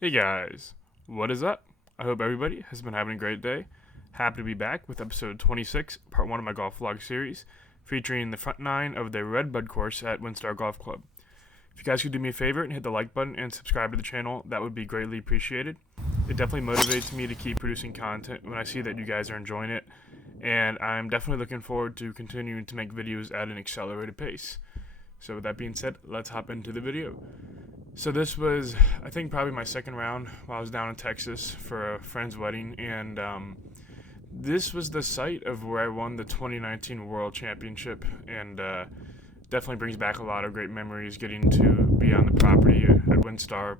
Hey guys, what is up? I hope everybody has been having a great day. Happy to be back with episode 26, part 1 of my golf vlog series, featuring the front 9 of the Redbud course at WINSTAR Golf Club. If you guys could do me a favor and hit the like button and subscribe to the channel, that would be greatly appreciated. It definitely motivates me to keep producing content when I see that you guys are enjoying it, and I'm definitely looking forward to continuing to make videos at an accelerated pace. So with that being said, let's hop into the video. So this was, I think, probably my second round while I was down in Texas for a friend's wedding, and this was the site of where I won the 2019 World Championship, and definitely brings back a lot of great memories getting to be on the property at WinStar.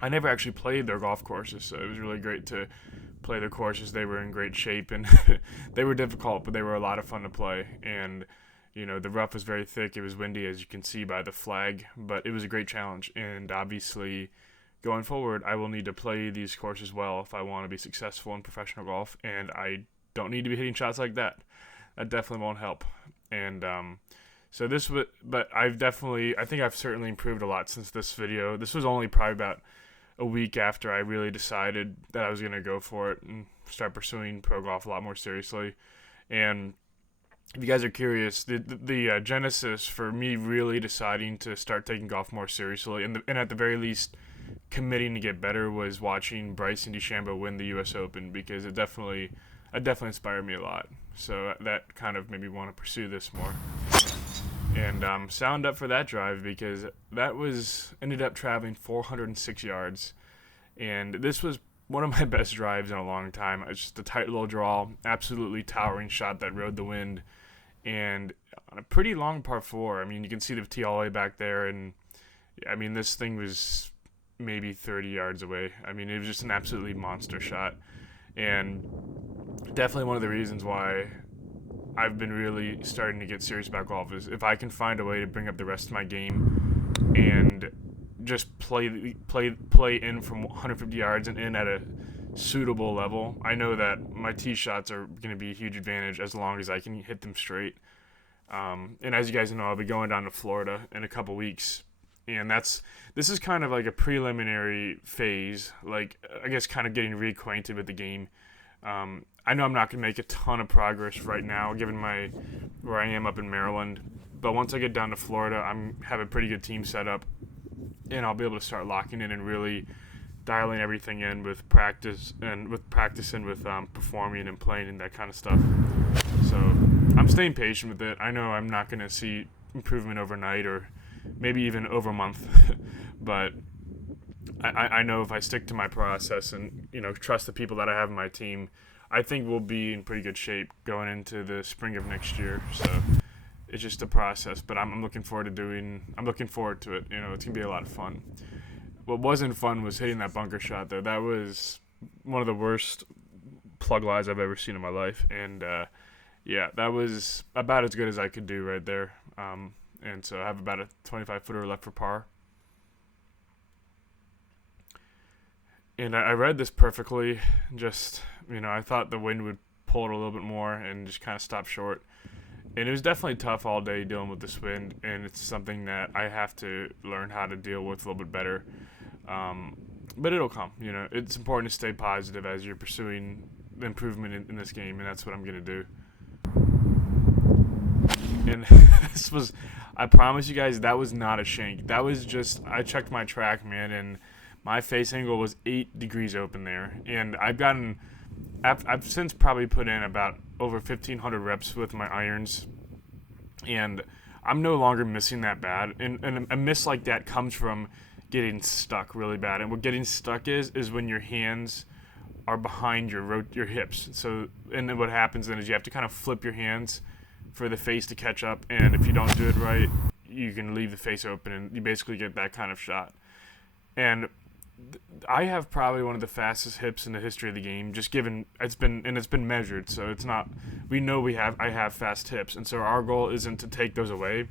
I never actually played their golf courses, so it was really great to play their courses. They were in great shape, and they were difficult, but they were a lot of fun to play, and the rough was very thick. It was windy, as you can see by the flag, but it was a great challenge. And obviously, going forward, I will need to play these courses well if I want to be successful in professional golf. And I don't need to be hitting shots like that. That definitely won't help. And so this was, but I think I've certainly improved a lot since this video. This was only probably about a week after I really decided that I was going to go for it and start pursuing pro golf a lot more seriously. And if you guys are curious, the genesis for me really deciding to start taking golf more seriously, and at the very least committing to get better, was watching Bryson DeChambeau win the U.S. Open, because it definitely inspired me a lot. So that kind of made me want to pursue this more. And sound up for that drive, because that was ended up traveling 406 yards, and this was one of my best drives in a long time. It's just a tight little draw, absolutely towering shot that rode the wind, and on a pretty long par four. I mean, you can see the tee all the way back there, and I mean, this thing was maybe 30 yards away. I mean, it was just an absolutely monster shot, and definitely one of the reasons why I've been really starting to get serious about golf is if I can find a way to bring up the rest of my game and just play in from 150 yards and in at a suitable level. I know that my tee shots are going to be a huge advantage as long as I can hit them straight. And as you guys know, I'll be going down to Florida in a couple weeks, and this is kind of like a preliminary phase, like I guess kind of getting reacquainted with the game. I know I'm not going to make a ton of progress right now, given where I am up in Maryland. But once I get down to Florida, have a pretty good team set up, and I'll be able to start locking in and really dialing everything in with practice and with performing and playing and that kind of stuff. So I'm staying patient with it. I know I'm not going to see improvement overnight or maybe even over a month, but I know if I stick to my process and trust the people that I have in my team, I think we'll be in pretty good shape going into the spring of next year. So it's just a process, but I'm looking forward to it. It's gonna be a lot of fun. What wasn't fun was hitting that bunker shot, though. That was one of the worst plug lies I've ever seen in my life, and yeah, that was about as good as I could do right there. And so I have about a 25 footer left for par. And I read this perfectly. Just, I thought the wind would pull it a little bit more and just kind of stop short. And it was definitely tough all day dealing with this wind, and it's something that I have to learn how to deal with a little bit better. But it'll come. It's important to stay positive as you're pursuing the improvement in this game, and that's what I'm going to do. And I promise you guys, that was not a shank. That was just, I checked my track, man, and my face angle was 8 degrees open there. And I've since probably put in about over 1,500 reps with my irons, and I'm no longer missing that bad. And a miss like that comes from getting stuck really bad. And what getting stuck is when your hands are behind your hips. So, and then what happens then is you have to kind of flip your hands for the face to catch up, and if you don't do it right, you can leave the face open, and you basically get that kind of shot. And I have probably one of the fastest hips in the history of the game, just given it's been measured, so it's not, we know I have fast hips, and so our goal isn't to take those away.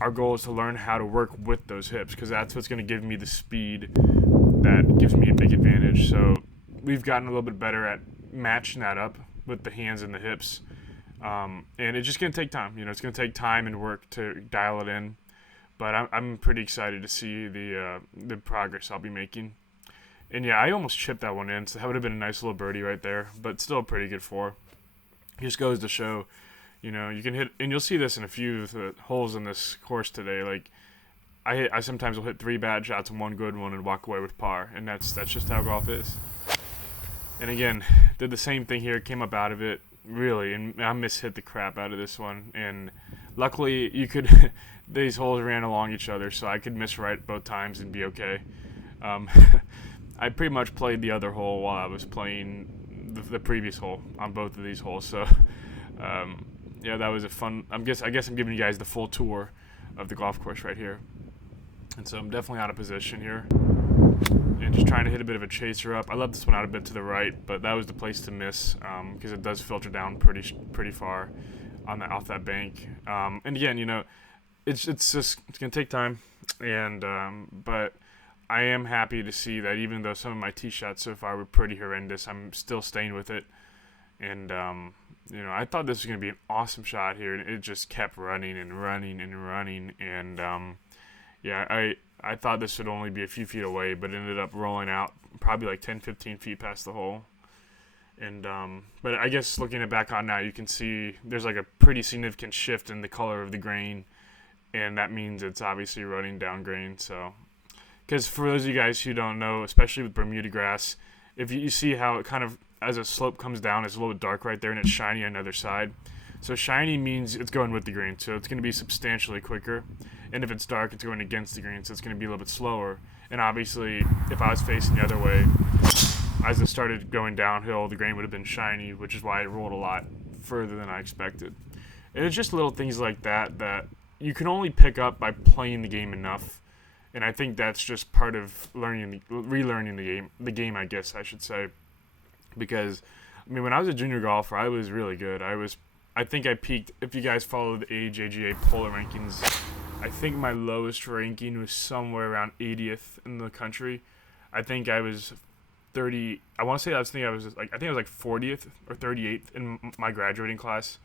Our goal is to learn how to work with those hips, because that's what's going to give me the speed that gives me a big advantage. So we've gotten a little bit better at matching that up with the hands and the hips. And it's just going to take time. It's going to take time and work to dial it in. But I'm pretty excited to see the progress I'll be making. And yeah, I almost chipped that one in, so that would have been a nice little birdie right there, but still a pretty good 4. Just goes to show, you can hit, and you'll see this in a few of the holes in this course today. Like, I sometimes will hit 3 bad shots and 1 good one and walk away with par, and that's just how golf is. And again, did the same thing here, came up out of it, really, and I mishit the crap out of this one. And luckily, these holes ran along each other, so I could miss right both times and be okay. I pretty much played the other hole while I was playing the previous hole on both of these holes. So, yeah, that was a fun. I guess I'm giving you guys the full tour of the golf course right here. And so I'm definitely out of position here. And just trying to hit a bit of a chaser up. I left this one out a bit to the right, but that was the place to miss because it does filter down pretty far off that bank. And again, it's gonna take time, and but I am happy to see that even though some of my tee shots so far were pretty horrendous, I'm still staying with it. And I thought this was gonna be an awesome shot here, and it just kept running and running and running. And yeah, I thought this would only be a few feet away, but it ended up rolling out probably like 10, 15 feet past the hole. And but I guess looking back on now, you can see there's like a pretty significant shift in the color of the grain, and that means it's obviously running down grain. So, because for those of you guys who don't know, especially with Bermuda grass, if you see how it kind of, as a slope comes down, it's a little bit dark right there, and it's shiny on the other side. So shiny means it's going with the grain, so it's going to be substantially quicker. And if it's dark, it's going against the grain, so it's going to be a little bit slower. And obviously, if I was facing the other way, as it started going downhill, the grain would have been shiny, which is why it rolled a lot further than I expected. And it's just little things like that you can only pick up by playing the game enough. And I think that's just part of relearning the game, I guess I should say. Because, I mean, when I was a junior golfer, I was really good. I think I peaked, if you guys follow the AJGA Polar rankings, I think my lowest ranking was somewhere around 80th in the country. I think I was 30. I want to say I think I was like 40th or 38th in my graduating class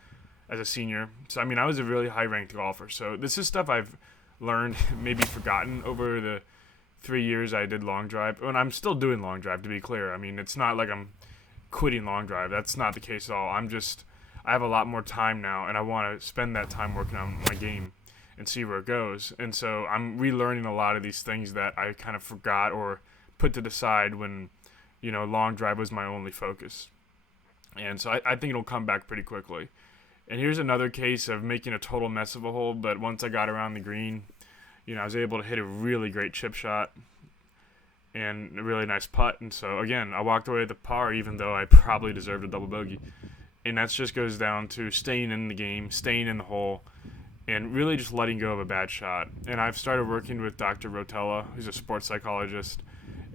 as a senior. So I mean, I was a really high ranked golfer. So this is stuff I've learned, maybe forgotten over the 3 years I did long drive. And I'm still doing long drive, to be clear. I mean, it's not like I'm quitting long drive. That's not the case at all. I have a lot more time now, and I want to spend that time working on my game and see where it goes. And so I'm relearning a lot of these things that I kind of forgot or put to the side when, long drive was my only focus. And so I think it'll come back pretty quickly. And here's another case of making a total mess of a hole, but once I got around the green, I was able to hit a really great chip shot and a really nice putt. And so, again, I walked away with the par, even though I probably deserved a double bogey. And that just goes down to staying in the game, staying in the hole, and really just letting go of a bad shot. And I've started working with Dr. Rotella, who's a sports psychologist,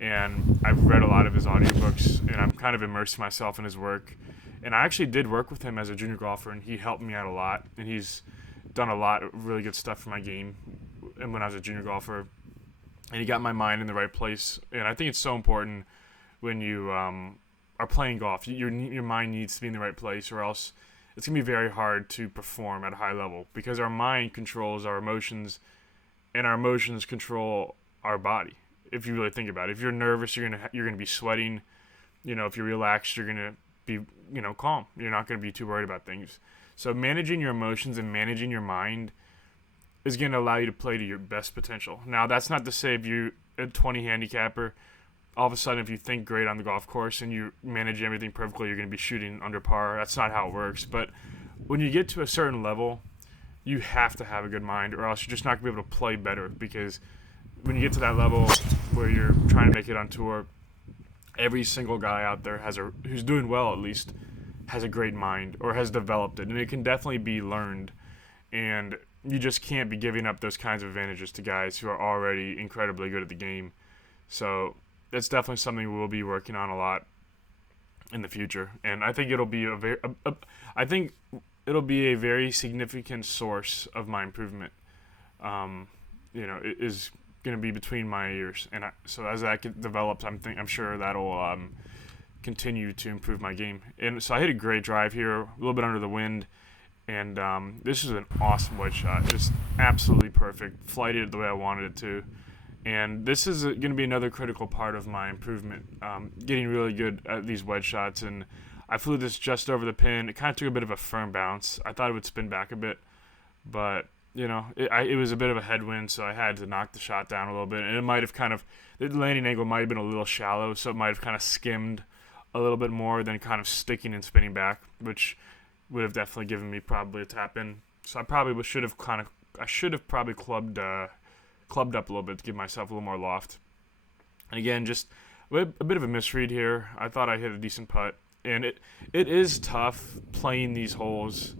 and I've read a lot of his audiobooks, and I'm kind of immersed myself in his work. And I actually did work with him as a junior golfer, and he helped me out a lot, and he's done a lot of really good stuff for my game and when I was a junior golfer. And he got my mind in the right place, and I think it's so important when you are playing golf. Your mind needs to be in the right place, or else it's going to be very hard to perform at a high level, because our mind controls our emotions, and our emotions control our body. If you really think about it, if you're nervous, you're gonna be sweating. If you're relaxed, you're gonna be calm. You're not gonna be too worried about things. So managing your emotions and managing your mind is gonna allow you to play to your best potential. Now, that's not to say if you're a 20 handicapper, all of a sudden if you think great on the golf course and you manage everything perfectly, you're gonna be shooting under par. That's not how it works. But when you get to a certain level, you have to have a good mind, or else you're just not gonna be able to play better. Because when you get to that level where you're trying to make it on tour, every single guy out there who's doing well, at least, has a great mind or has developed it, and it can definitely be learned. And you just can't be giving up those kinds of advantages to guys who are already incredibly good at the game. So that's definitely something we'll be working on a lot in the future, and I think it'll be a very significant source of my improvement. It is going to be between my ears, and so as that develops, I'm sure that'll continue to improve my game. And so I hit a great drive here, a little bit under the wind, and this is an awesome wedge shot, just absolutely perfect, flighted the way I wanted it to, And this is going to be another critical part of my improvement, getting really good at these wedge shots. And I flew this just over the pin. It kind of took a bit of a firm bounce. I thought it would spin back a bit, but it was a bit of a headwind, so I had to knock the shot down a little bit. And it might have the landing angle might have been a little shallow, so it might have kind of skimmed a little bit more than kind of sticking and spinning back, which would have definitely given me probably a tap in. So I should have probably clubbed up a little bit to give myself a little more loft. And again, just a bit of a misread here. I thought I hit a decent putt, and it is tough playing these holes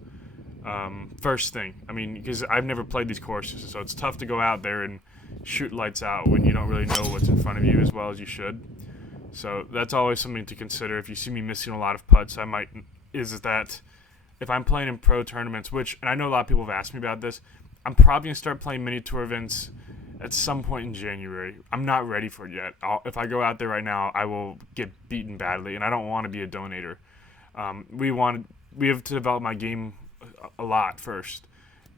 first thing. I mean, because I've never played these courses, so it's tough to go out there and shoot lights out when you don't really know what's in front of you as well as you should. So that's always something to consider. If you see me missing a lot of putts, is that if I'm playing in pro tournaments, and I know a lot of people have asked me about this, I'm probably going to start playing mini tour events at some point in January. I'm not ready for it yet. If I go out there right now, I will get beaten badly, and I don't want to be a donator. We have to develop my game a lot first,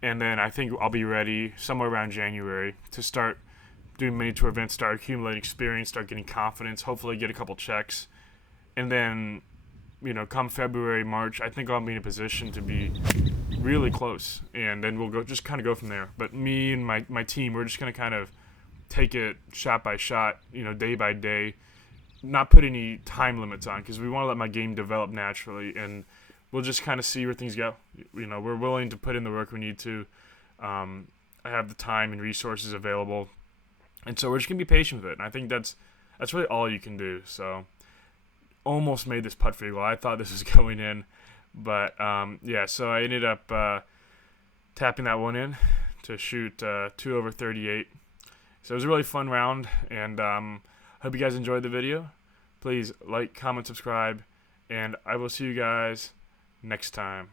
and then I think I'll be ready somewhere around January to start doing mini tour events, start accumulating experience, start getting confidence, hopefully get a couple checks, and then come February, March, I think I'll be in a position to be really close, and then we'll go from there. But me and my team, we're just going to kind of take it shot by shot, day by day, not put any time limits on, because we want to let my game develop naturally, and we'll just kind of see where things go. We're willing to put in the work we need to. I have the time and resources available, and so we're just going to be patient with it, and I think that's really all you can do. So almost made this putt for eagle. I thought this was going in, but so I ended up tapping that one in to shoot 2 over 38. So it was a really fun round, and hope you guys enjoyed the video. Please like, comment, subscribe, and I will see you guys next time.